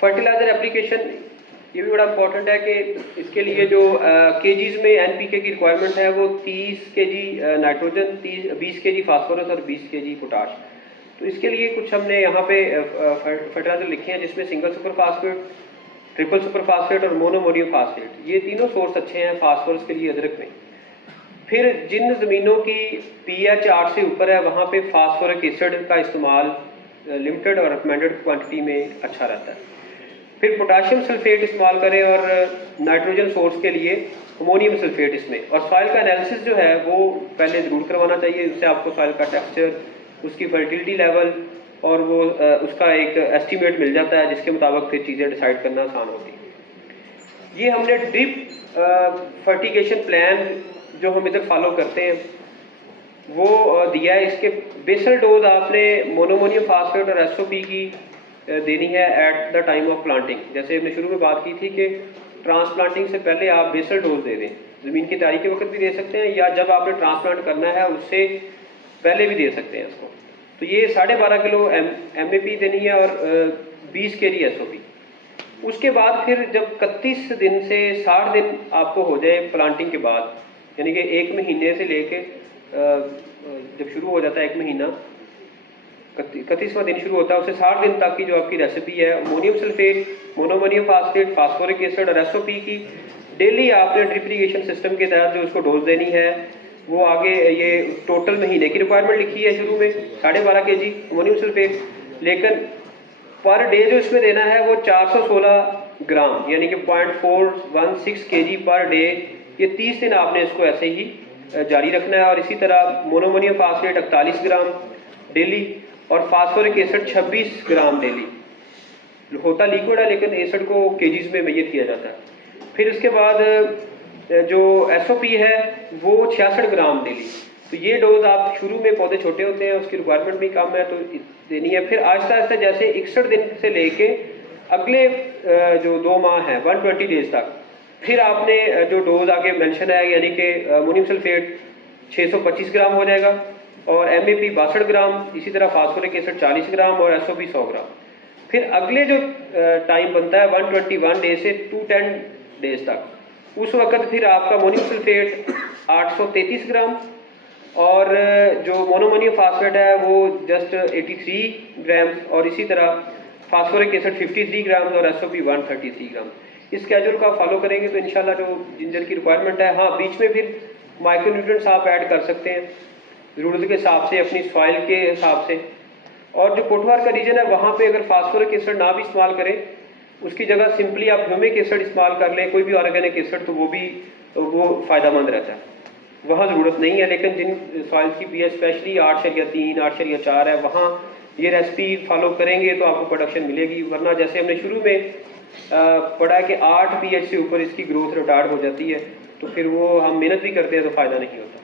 Fertiliser application ये भी बड़ा इंपॉर्टेंट है कि इसके लिए जो केजीज में एनपीके की रिक्वायरमेंट है वो 30 केजी नाइट्रोजन, 20 केजी फास्फोरस और 20 केजी पोटाश। तो इसके लिए कुछ हमने यहाँ पे फर्टिलाइजर लिखे हैं जिसमें single super phosphate, triple super phosphate और मोनोमोनियम फास्फेट, ये तीनों सोर्स अच्छे हैं फास्फोरस के लिए अदरक में। फिर जिन ज़मीनों की pH 8 से ऊपर है वहाँ पे फास्फोरिक एसिड का इस्तेमाल लिमिटेड और रिकमेंडेड क्वांटिटी में अच्छा रहता है। फिर पोटाशियम सल्फेट इस्तेमाल करें और नाइट्रोजन सोर्स के लिए अमोनियम सल्फेट इसमें। और सॉइल का एनालिसिस जो है वो पहले ज़रूर करवाना चाहिए, उससे आपको सॉइल का टेक्सचर, उसकी फर्टिलिटी लेवल और वो उसका एक एस्टीमेट मिल जाता है जिसके मुताबिक फिर चीज़ें डिसाइड करना आसान होती है। ये हमने ड्रिप फर्टिगेशन प्लान जो हम इधर फॉलो करते हैं वो दिया है। इसके बेसल डोज आपने मोनोमोनियम फास्फेट और एसओपी की देनी है at the time of planting. जैसे हमने शुरू में बात की थी कि ट्रांसप्लांटिंग से पहले आप बेसल डोज दे दें, ज़मीन की तैयारी के वक्त भी दे सकते हैं या जब आपने ट्रांसप्लांट करना है उससे पहले भी दे सकते हैं इसको। तो ये 12.5 किलो MAP देनी है और 20 kg SOP। उसके बाद फिर जब 31 दिन से 60 दिन आपको हो जाए प्लांटिंग के बाद, यानी कि 1 महीने से लेके जब शुरू हो जाता है 1 महीना, 31वां दिन शुरू होता है, उससे 60 दिन तक की जो आपकी रेसिपी है ammonium sulphate, monoammonium phosphate, phosphoric acid और SOP की डेली आपने ड्रिप इरिगेशन सिस्टम के तहत जो उसको डोज देनी है वो आगे ये टोटल महीने की रिक्वायरमेंट लिखी है शुरू में 12.5 kg अमोनियम सल्फेट, लेकिन पर डे जो इसमें देना है वो 416 ग्राम यानी कि 0.416 kg पर डे। ये 30 दिन आपने इसको ऐसे ही जारी रखना है। और इसी तरह मोनोमोनियम फास्फेट 41 ग्राम डेली और फास्फोरिक एसिड 26 ग्राम डेली। होता लिक्विड है लेकिन एसिड को केजीज में मेजर किया जाता है। फिर इसके बाद जो SOP है वो 66 ग्राम डेली। तो ये डोज आप शुरू में पौधे छोटे होते हैं उसकी रिक्वायरमेंट भी कम है तो देनी है। फिर आहिस्ता आहिस्ता जैसे 61 दिन से लेके अगले जो 2 माह है 120 डेज तक फिर आपने जो डोज आगे मेंशन है यानी कि अमोनियम सल्फेट 625 ग्राम हो जाएगा और MAP 62 ग्राम, इसी तरह फास्फोरिक एसिड 40 ग्राम और SOP 100 ग्राम। फिर अगले जो टाइम बनता है 121 डेज से 210 डेज तक, उस वक्त फिर आपका अमोनियम सल्फेट 833 ग्राम और जो मोनोमोनियम फास्फेट है वो जस्ट 83 ग्राम और इसी तरह फास्फोरिक एसिड 53 ग्राम और SOP 133 ग्राम। इस स्केड्यूल का फॉलो करेंगे तो इंशाल्लाह जो जिंजर की रिक्वायरमेंट है, हाँ बीच में फिर माइक्रोन्यूट्रिएंट्स आप ऐड कर सकते हैं ज़रूरत के हिसाब से, अपनी सॉइल के हिसाब से। और जो कोटवार का रीजन है वहाँ पे अगर फास्फोरिक एसिड ना भी इस्तेमाल करें उसकी जगह सिंपली आप ह्यूमिक एसिड इस्तेमाल कर लें, कोई भी ऑर्गेनिक एसिड, तो वो फ़ायदेमंद रहता है। वहाँ ज़रूरत नहीं है, लेकिन जिन सॉइल्स की pH स्पेशली 8.3 8.4 है वहाँ ये रेसिपी फॉलो करेंगे तो आपको प्रोडक्शन मिलेगी। वरना जैसे हमने शुरू में पढ़ा कि 8 pH से ऊपर इसकी ग्रोथ रिटार्ड हो जाती है तो फिर वो हम मेहनत भी करते हैं तो फ़ायदा नहीं होता।